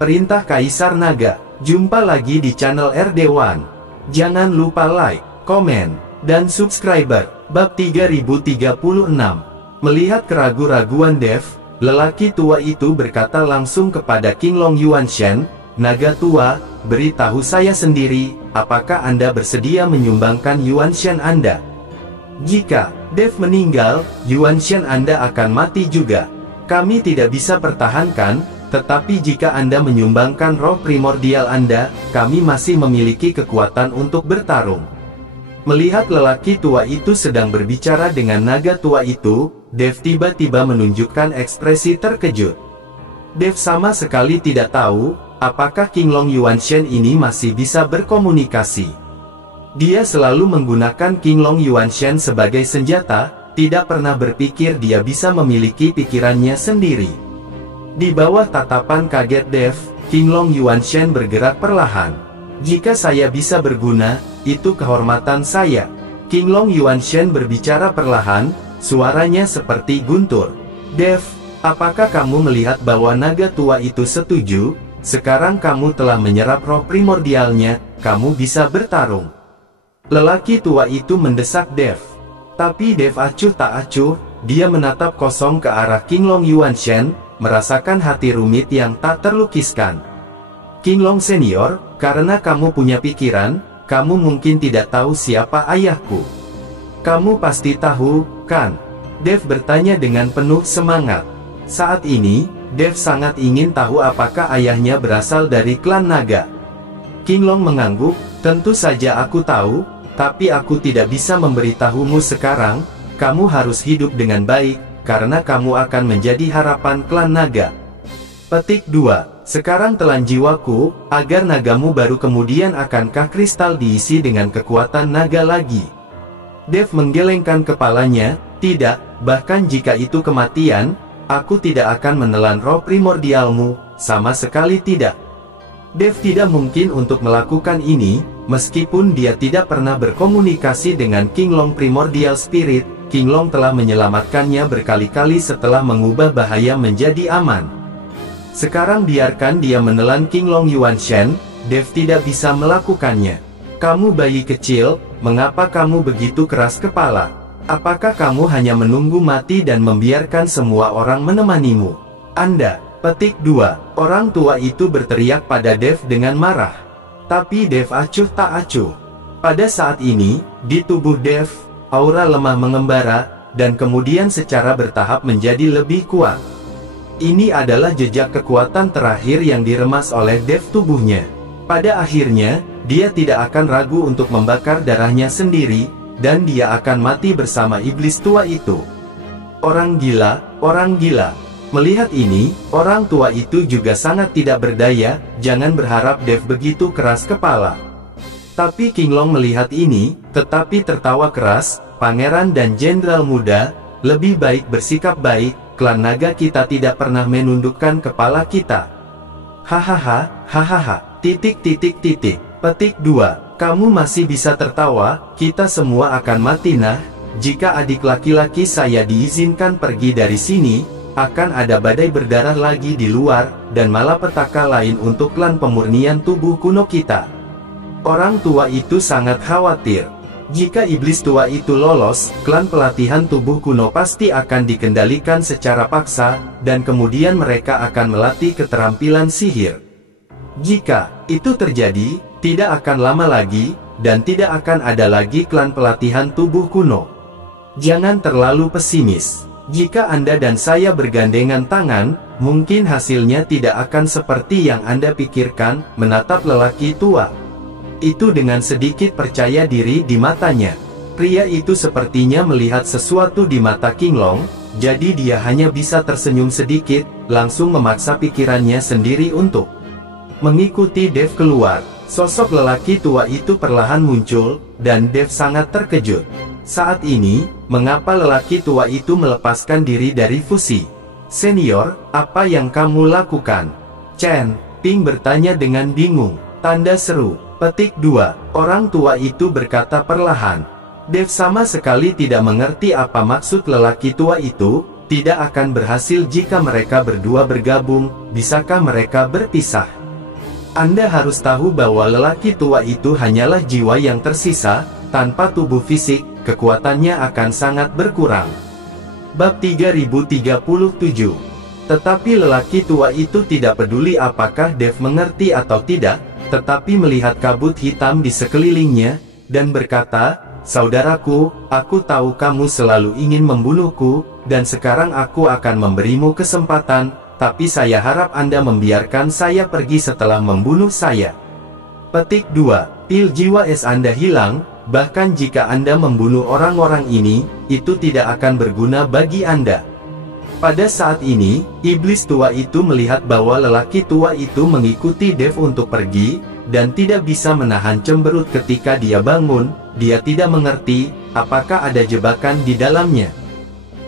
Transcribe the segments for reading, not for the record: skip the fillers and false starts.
Perintah Kaisar Naga. Jumpa lagi di channel RD1. Jangan lupa like, komen, dan subscribe. Bab 3036. Melihat keraguan-raguan Dev, lelaki tua itu berkata langsung kepada King Long Yuanshan, "Naga tua, beritahu saya sendiri, apakah Anda bersedia menyumbangkan Yuanshan Anda? Jika Dev meninggal, Yuanshan Anda akan mati juga. Kami tidak bisa pertahankan. Tetapi jika Anda menyumbangkan roh primordial Anda, kami masih memiliki kekuatan untuk bertarung." Melihat lelaki tua itu sedang berbicara dengan naga tua itu, Dev tiba-tiba menunjukkan ekspresi terkejut. Dev sama sekali tidak tahu, apakah King Long Yuanshan ini masih bisa berkomunikasi. Dia selalu menggunakan King Long Yuanshan sebagai senjata, tidak pernah berpikir dia bisa memiliki pikirannya sendiri. Di bawah tatapan kaget Dev, King Long Yuanshan bergerak perlahan. "Jika saya bisa berguna, itu kehormatan saya." King Long Yuanshan berbicara perlahan, suaranya seperti guntur. "Dev, apakah kamu melihat bahwa naga tua itu setuju? Sekarang kamu telah menyerap roh primordialnya, kamu bisa bertarung." Lelaki tua itu mendesak Dev. Tapi Dev acuh tak acuh, dia menatap kosong ke arah King Long Yuanshan, merasakan hati rumit yang tak terlukiskan. "King Long Senior, karena kamu punya pikiran, kamu mungkin tidak tahu siapa ayahku. Kamu pasti tahu, kan?" Dev bertanya dengan penuh semangat. Saat ini, Dev sangat ingin tahu apakah ayahnya berasal dari klan naga. King Long mengangguk, "Tentu saja aku tahu, tapi aku tidak bisa memberitahumu sekarang. Kamu harus hidup dengan baik, karena kamu akan menjadi harapan klan naga." Petik 2. "Sekarang telan jiwaku, agar nagamu baru kemudian akankah kristal diisi dengan kekuatan naga lagi?" Dev menggelengkan kepalanya, "Tidak, bahkan jika itu kematian, aku tidak akan menelan roh primordialmu, sama sekali tidak." Dev tidak mungkin untuk melakukan ini, meskipun dia tidak pernah berkomunikasi dengan King Long Primordial Spirit. King Long telah menyelamatkannya berkali-kali setelah mengubah bahaya menjadi aman. Sekarang biarkan dia menelan King Long Yuanshan, Dev tidak bisa melakukannya. "Kamu bayi kecil, mengapa kamu begitu keras kepala? Apakah kamu hanya menunggu mati dan membiarkan semua orang menemanimu? Anda..." Petik 2. Orang tua itu berteriak pada Dev dengan marah. Tapi Dev acuh tak acuh. Pada saat ini, di tubuh Dev, aura lemah mengembara, dan kemudian secara bertahap menjadi lebih kuat. Ini adalah jejak kekuatan terakhir yang diremas oleh Dev tubuhnya. Pada akhirnya, dia tidak akan ragu untuk membakar darahnya sendiri, dan dia akan mati bersama iblis tua itu. Orang gila, orang gila. Melihat ini, orang tua itu juga sangat tidak berdaya. Jangan berharap Dev begitu keras kepala. Tapi King Long melihat ini, tetapi tertawa keras. "Pangeran dan jenderal muda, lebih baik bersikap baik, klan naga kita tidak pernah menundukkan kepala kita." "Hahaha, hahaha, titik. Petik 2. Kamu masih bisa tertawa, kita semua akan mati. Nah, jika adik laki-laki saya diizinkan pergi dari sini, akan ada badai berdarah lagi di luar, dan malapetaka lain untuk klan pemurnian tubuh kuno kita." Orang tua itu sangat khawatir. Jika iblis tua itu lolos, klan pelatihan tubuh kuno pasti akan dikendalikan secara paksa, dan kemudian mereka akan melatih keterampilan sihir. Jika itu terjadi, tidak akan lama lagi, dan tidak akan ada lagi klan pelatihan tubuh kuno. Jangan terlalu pesimis. Jika Anda dan saya bergandengan tangan, mungkin hasilnya tidak akan seperti yang Anda pikirkan. Menatap lelaki tua itu dengan sedikit percaya diri di matanya. Pria itu sepertinya melihat sesuatu di mata King Long, jadi dia hanya bisa tersenyum sedikit, langsung memaksa pikirannya sendiri untuk mengikuti Dev keluar. Sosok lelaki tua itu perlahan muncul, dan Dev sangat terkejut. Saat ini, mengapa lelaki tua itu melepaskan diri dari fusi? "Senior, apa yang kamu lakukan?" Chen Ping bertanya dengan bingung. Tanda seru. Petik 2. Orang tua itu berkata perlahan. Dev sama sekali tidak mengerti apa maksud lelaki tua itu, tidak akan berhasil jika mereka berdua bergabung. Bisakah mereka berpisah? Anda harus tahu bahwa lelaki tua itu hanyalah jiwa yang tersisa, tanpa tubuh fisik, kekuatannya akan sangat berkurang. Bab 3037. Tetapi lelaki tua itu tidak peduli apakah Dev mengerti atau tidak, tetapi melihat kabut hitam di sekelilingnya, dan berkata, "Saudaraku, aku tahu kamu selalu ingin membunuhku, dan sekarang aku akan memberimu kesempatan, tapi saya harap Anda membiarkan saya pergi setelah membunuh saya." Petik 2. Pil jiwa es Anda hilang, bahkan jika Anda membunuh orang-orang ini, itu tidak akan berguna bagi Anda. Pada saat ini, iblis tua itu melihat bahwa lelaki tua itu mengikuti Dev untuk pergi, dan tidak bisa menahan cemberut ketika dia bangun. Dia tidak mengerti, apakah ada jebakan di dalamnya.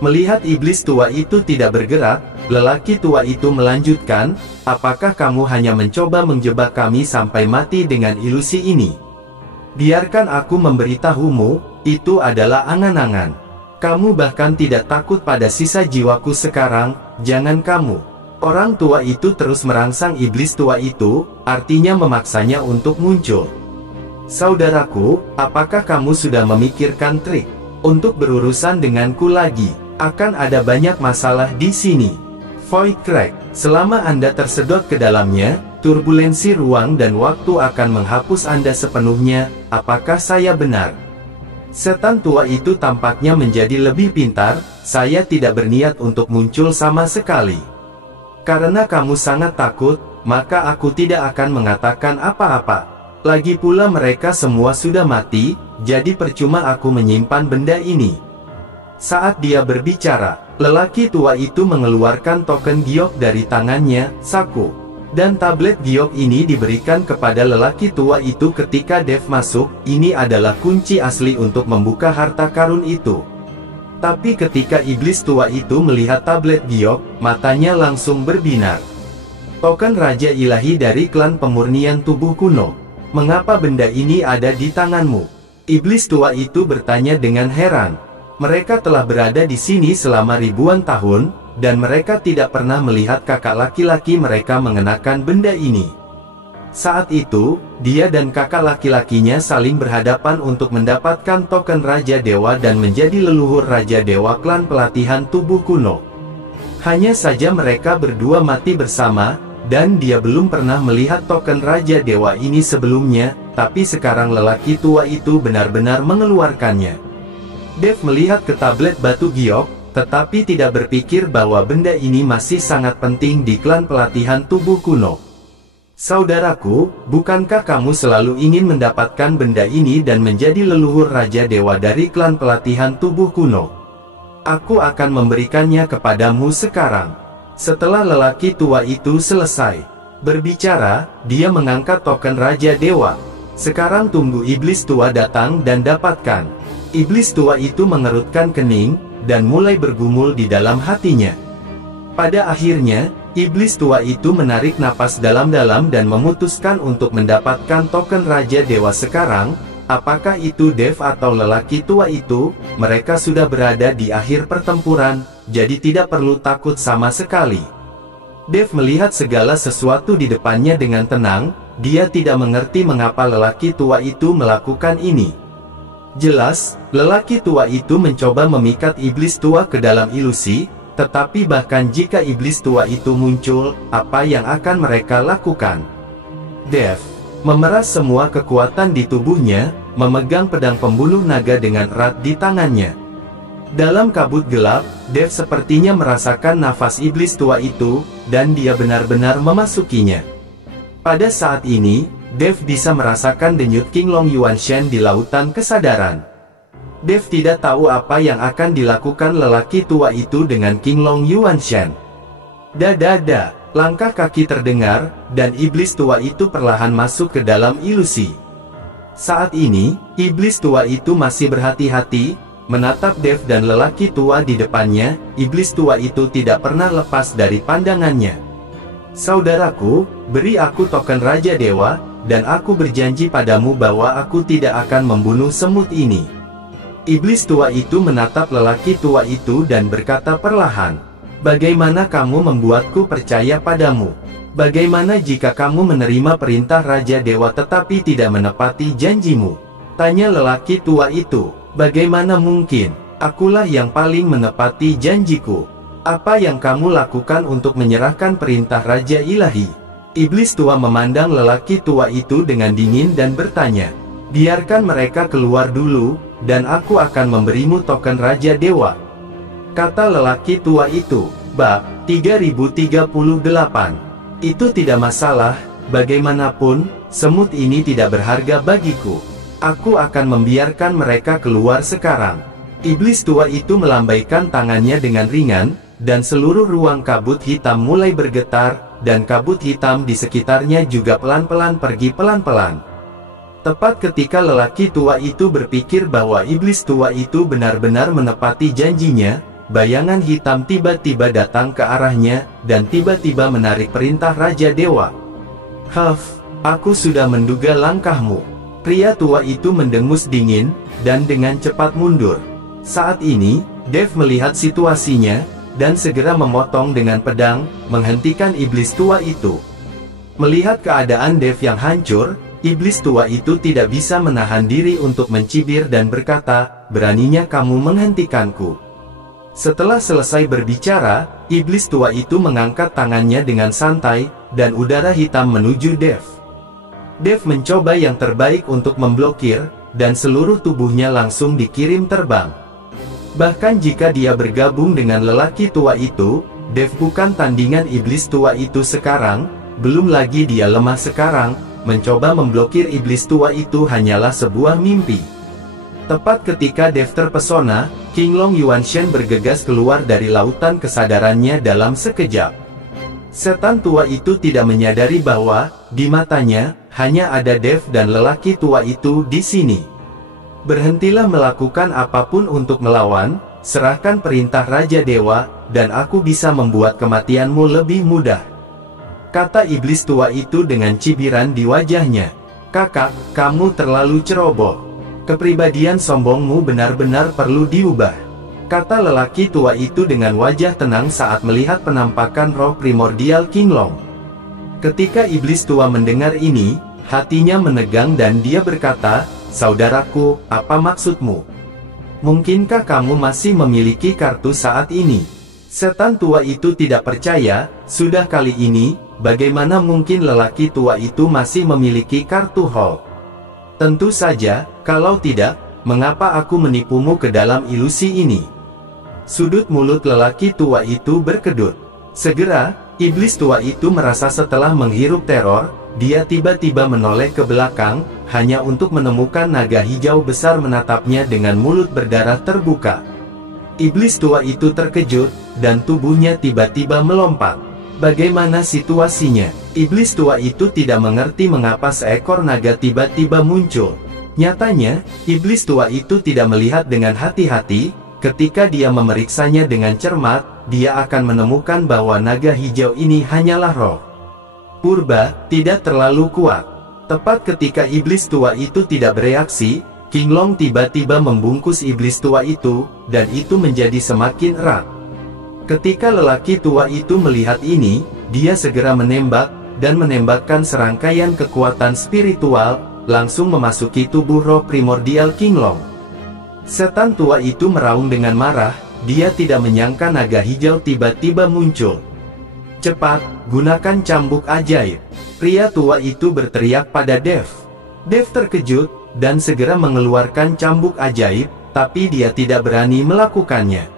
Melihat iblis tua itu tidak bergerak, lelaki tua itu melanjutkan, "Apakah kamu hanya mencoba menjebak kami sampai mati dengan ilusi ini? Biarkan aku memberitahumu, itu adalah angan-angan. Kamu bahkan tidak takut pada sisa jiwaku sekarang, jangan kamu." Orang tua itu terus merangsang iblis tua itu, artinya memaksanya untuk muncul. "Saudaraku, apakah kamu sudah memikirkan trik untuk berurusan denganku lagi? Akan ada banyak masalah di sini. Void Crack, selama Anda tersedot ke dalamnya, turbulensi ruang dan waktu akan menghapus Anda sepenuhnya. Apakah saya benar?" Setan tua itu tampaknya menjadi lebih pintar. "Saya tidak berniat untuk muncul sama sekali. Karena kamu sangat takut, maka aku tidak akan mengatakan apa-apa. Lagi pula mereka semua sudah mati, jadi percuma aku menyimpan benda ini." Saat dia berbicara, lelaki tua itu mengeluarkan token giok dari tangannya, saku. Dan tablet giok ini diberikan kepada lelaki tua itu ketika Dev masuk. Ini adalah kunci asli untuk membuka harta karun itu. Tapi ketika iblis tua itu melihat tablet giok, matanya langsung berbinar. "Token Raja Ilahi dari klan pemurnian tubuh kuno. Mengapa benda ini ada di tanganmu?" Iblis tua itu bertanya dengan heran. Mereka telah berada di sini selama ribuan tahun, dan mereka tidak pernah melihat kakak laki-laki mereka mengenakan benda ini. Saat itu, dia dan kakak laki-lakinya saling berhadapan untuk mendapatkan token Raja Dewa dan menjadi leluhur Raja Dewa klan pelatihan tubuh kuno. Hanya saja mereka berdua mati bersama, dan dia belum pernah melihat token Raja Dewa ini sebelumnya, tapi sekarang lelaki tua itu benar-benar mengeluarkannya. Dev melihat ke tablet batu giok, tetapi tidak berpikir bahwa benda ini masih sangat penting di klan pelatihan tubuh kuno. "Saudaraku, bukankah kamu selalu ingin mendapatkan benda ini dan menjadi leluhur Raja Dewa dari klan pelatihan tubuh kuno? Aku akan memberikannya kepadamu sekarang." Setelah lelaki tua itu selesai berbicara, dia mengangkat token Raja Dewa. "Sekarang tunggu iblis tua datang dan dapatkan." Iblis tua itu mengerutkan kening, dan mulai bergumul di dalam hatinya. Pada akhirnya, iblis tua itu menarik napas dalam-dalam dan memutuskan untuk mendapatkan token Raja Dewa sekarang. Apakah itu Dev atau lelaki tua itu? Mereka sudah berada di akhir pertempuran, jadi tidak perlu takut sama sekali. Dev melihat segala sesuatu di depannya dengan tenang. Dia tidak mengerti mengapa lelaki tua itu melakukan ini. Jelas, lelaki tua itu mencoba memikat iblis tua ke dalam ilusi, tetapi bahkan jika iblis tua itu muncul, apa yang akan mereka lakukan? Dev memeras semua kekuatan di tubuhnya, memegang pedang pembuluh naga dengan erat di tangannya. Dalam kabut gelap, Dev sepertinya merasakan nafas iblis tua itu, dan dia benar-benar memasukinya. Pada saat ini, Dev bisa merasakan denyut King Long Yuanshan di lautan kesadaran. Dev tidak tahu apa yang akan dilakukan lelaki tua itu dengan King Long Yuanshan. Dadada, langkah kaki terdengar, dan iblis tua itu perlahan masuk ke dalam ilusi. Saat ini, iblis tua itu masih berhati-hati, menatap Dev dan lelaki tua di depannya. Iblis tua itu tidak pernah lepas dari pandangannya. "Saudaraku, beri aku token Raja Dewa, dan aku berjanji padamu bahwa aku tidak akan membunuh semut ini." Iblis tua itu menatap lelaki tua itu dan berkata perlahan, "Bagaimana kamu membuatku percaya padamu? Bagaimana jika kamu menerima perintah Raja Dewa tetapi tidak menepati janjimu?" Tanya lelaki tua itu. "Bagaimana mungkin? Akulah yang paling menepati janjiku. Apa yang kamu lakukan untuk menyerahkan perintah Raja Ilahi?" Iblis tua memandang lelaki tua itu dengan dingin dan bertanya, "Biarkan mereka keluar dulu, dan aku akan memberimu token Raja Dewa." Kata lelaki tua itu. Bab 3038. "Itu tidak masalah, bagaimanapun, semut ini tidak berharga bagiku. Aku akan membiarkan mereka keluar sekarang." Iblis tua itu melambaikan tangannya dengan ringan, dan seluruh ruang kabut hitam mulai bergetar, dan kabut hitam di sekitarnya juga pelan-pelan pergi pelan-pelan. Tepat ketika lelaki tua itu berpikir bahwa iblis tua itu benar-benar menepati janjinya, bayangan hitam tiba-tiba datang ke arahnya, dan tiba-tiba menarik perintah Raja Dewa. Aku sudah menduga langkahmu." Pria tua itu mendengus dingin, dan dengan cepat mundur. Saat ini, Dev melihat situasinya, dan segera memotong dengan pedang, menghentikan iblis tua itu. Melihat keadaan Dev yang hancur, iblis tua itu tidak bisa menahan diri untuk mencibir dan berkata, "Beraninya kamu menghentikanku." Setelah selesai berbicara, iblis tua itu mengangkat tangannya dengan santai, dan udara hitam menuju Dev. Dev mencoba yang terbaik untuk memblokir, dan seluruh tubuhnya langsung dikirim terbang. Bahkan jika dia bergabung dengan lelaki tua itu, Dev bukan tandingan iblis tua itu sekarang, belum lagi dia lemah sekarang. Mencoba memblokir iblis tua itu hanyalah sebuah mimpi. Tepat ketika Dev terpesona, Qinglong Yuanshen bergegas keluar dari lautan kesadarannya dalam sekejap. Setan tua itu tidak menyadari bahwa, di matanya, hanya ada Dev dan lelaki tua itu di sini. "Berhentilah melakukan apapun untuk melawan, serahkan perintah Raja Dewa, dan aku bisa membuat kematianmu lebih mudah," kata iblis tua itu dengan cibiran di wajahnya. "Kakak, kamu terlalu ceroboh. Kepribadian sombongmu benar-benar perlu diubah," kata lelaki tua itu dengan wajah tenang saat melihat penampakan roh primordial Qinglong. Ketika iblis tua mendengar ini, hatinya menegang dan dia berkata, "Saudaraku, apa maksudmu? Mungkinkah kamu masih memiliki kartu saat ini?" Setan tua itu tidak percaya. Sudah kali ini, bagaimana mungkin lelaki tua itu masih memiliki kartu hall? "Tentu saja, kalau tidak, mengapa aku menipumu ke dalam ilusi ini?" Sudut mulut lelaki tua itu berkedut. Segera, iblis tua itu merasa setelah menghirup teror, dia tiba-tiba menoleh ke belakang, hanya untuk menemukan naga hijau besar menatapnya dengan mulut berdarah terbuka. Iblis tua itu terkejut, dan tubuhnya tiba-tiba melompat. Bagaimana situasinya? Iblis tua itu tidak mengerti mengapa seekor naga tiba-tiba muncul. Nyatanya, iblis tua itu tidak melihat dengan hati-hati. Ketika dia memeriksanya dengan cermat, dia akan menemukan bahwa naga hijau ini hanyalah roh purba, tidak terlalu kuat. Tepat ketika iblis tua itu tidak bereaksi, Qinglong tiba-tiba membungkus iblis tua itu, dan itu menjadi semakin erat. Ketika lelaki tua itu melihat ini, dia segera menembak, dan menembakkan serangkaian kekuatan spiritual, langsung memasuki tubuh roh primordial Qinglong. Setan tua itu meraung dengan marah, dia tidak menyangka naga hijau tiba-tiba muncul. "Cepat, gunakan cambuk ajaib!" Pria tua itu berteriak pada Dev. Dev terkejut, dan segera mengeluarkan cambuk ajaib, tapi dia tidak berani melakukannya.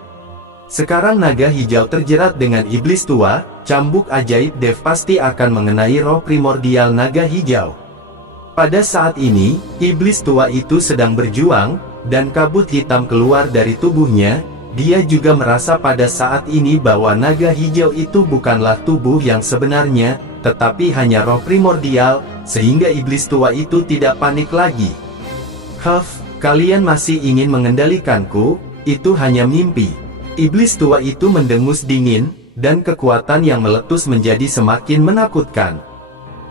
Sekarang naga hijau terjerat dengan iblis tua, cambuk ajaib Dev pasti akan mengenai roh primordial naga hijau. Pada saat ini, iblis tua itu sedang berjuang, dan kabut hitam keluar dari tubuhnya. Dia juga merasa pada saat ini bahwa naga hijau itu bukanlah tubuh yang sebenarnya, tetapi hanya roh primordial, sehingga iblis tua itu tidak panik lagi. Kalian masih ingin mengendalikanku? Itu hanya mimpi." Iblis tua itu mendengus dingin, dan kekuatan yang meletus menjadi semakin menakutkan.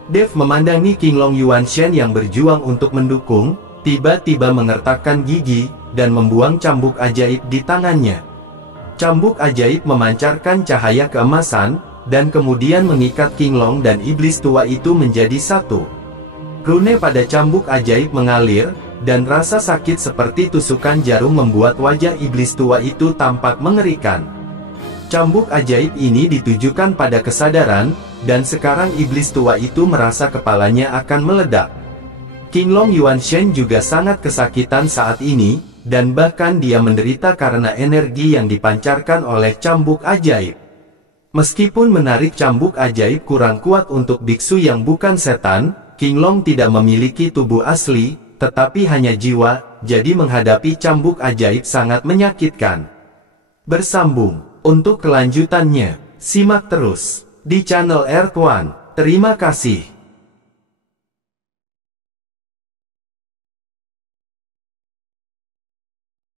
Dev memandangi Qinglong Yuanshen yang berjuang untuk mendukung, tiba-tiba mengertakkan gigi, dan membuang cambuk ajaib di tangannya. Cambuk ajaib memancarkan cahaya keemasan, dan kemudian mengikat Qinglong dan iblis tua itu menjadi satu. Rune pada cambuk ajaib mengalir, dan rasa sakit seperti tusukan jarum membuat wajah iblis tua itu tampak mengerikan. Cambuk ajaib ini ditujukan pada kesadaran, dan sekarang iblis tua itu merasa kepalanya akan meledak. Qinglong Yuanshen juga sangat kesakitan saat ini, dan bahkan dia menderita karena energi yang dipancarkan oleh cambuk ajaib. Meskipun menarik cambuk ajaib kurang kuat untuk biksu yang bukan setan, Qinglong tidak memiliki tubuh asli, tetapi hanya jiwa, jadi menghadapi cambuk ajaib sangat menyakitkan. Bersambung. Untuk kelanjutannya, simak terus di channel Earth One. Terima kasih.